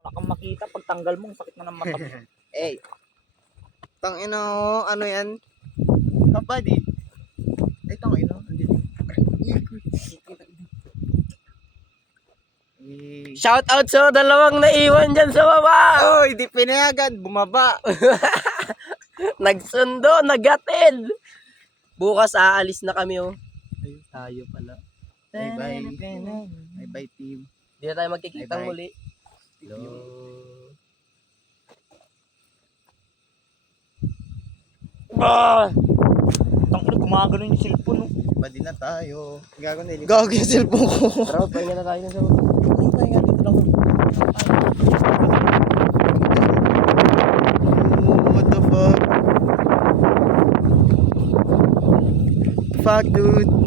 Wala kang makita. Pag tanggal mo, ang sakit na ng mata mo. Eh. Tangina oh, ano yan? Kapadi. Ay, tangina. Shout out sa dalawang naiwan dyan sa baba. Oy, di pinayagan. Bumaba. Nagsundo, nagatid. Bukas aalis na kami oh. Ay, tayo pala. Bye-bye. Bye-bye, team. Hindi na tayo magkikita Bye-bye. muli. Hello. Tangkina, gumagano yung cellphone. No? Iba din na tayo. Gago na Gago yung cellphone ko. Tara, pahinga na tayo sa Ano pa yung dito lang? What the fuck? Fuck, dude.